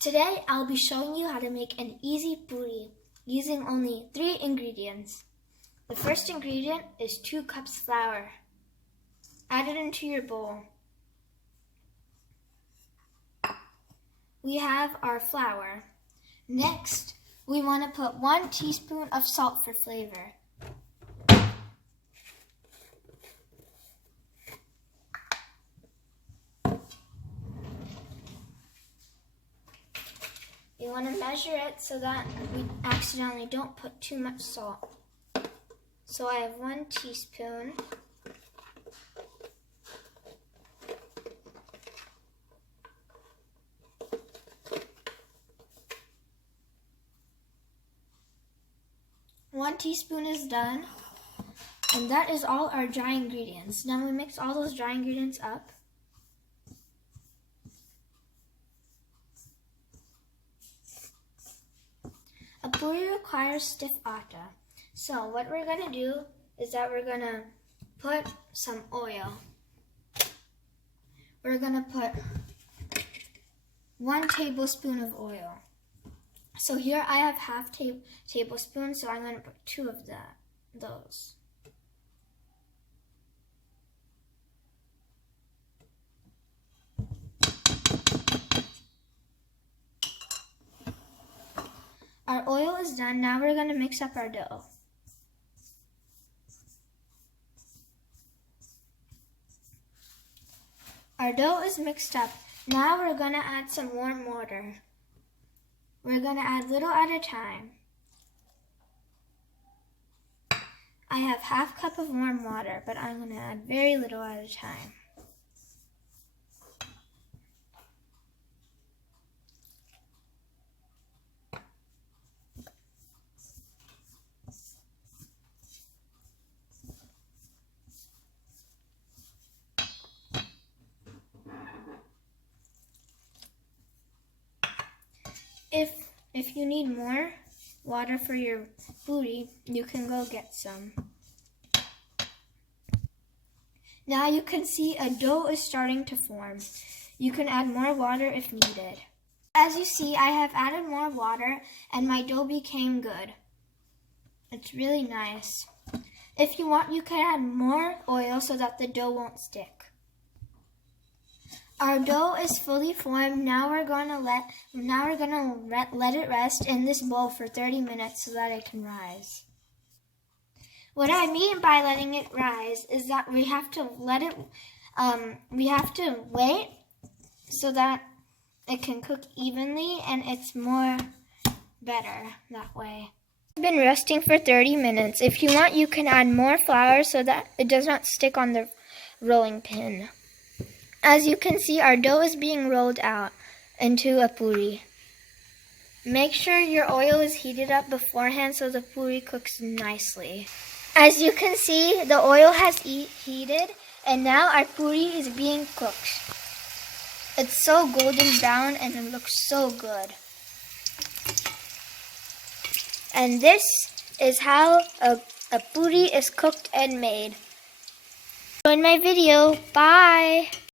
Today I'll be showing you how to make an easy puri using only 3 ingredients. The first ingredient is 2 cups flour. Add it into your bowl. We have our flour. Next, we want to put 1 teaspoon of salt for flavor. You want to measure it so that we accidentally don't put too much salt. So I have 1 teaspoon. One teaspoon is done, and that is all our dry ingredients. Now we mix all those dry ingredients up. A puri requires stiff atta. So what we're going to do is that we're going to put some oil. We're going to put 1 tablespoon of oil. So here I have half tablespoon, so I'm going to put 2 of those. Our oil is done. Now we're going to mix up our dough. Our dough is mixed up. Now we're going to add some warm water. We're going to add little at a time. I have half cup of warm water, but I'm going to add very little at a time. If you need more water for your puri, you can go get some. Now you can see a dough is starting to form. You can add more water if needed. As you see, I have added more water and my dough became good. It's really nice. If you want, you can add more oil so that the dough won't stick. Our dough is fully formed. Now we're going to let it rest in this bowl for 30 minutes so that it can rise. What I mean by letting it rise is that we have to wait so that it can cook evenly, and it's better that way. It's been resting for 30 minutes. If you want, you can add more flour so that it does not stick on the rolling pin. As you can see, our dough is being rolled out into a puri. Make sure your oil is heated up beforehand so the puri cooks nicely. As you can see, the oil has heated, and now our puri is being cooked. It's so golden brown and it looks so good. And this is how a puri is cooked and made. Enjoy my video. Bye!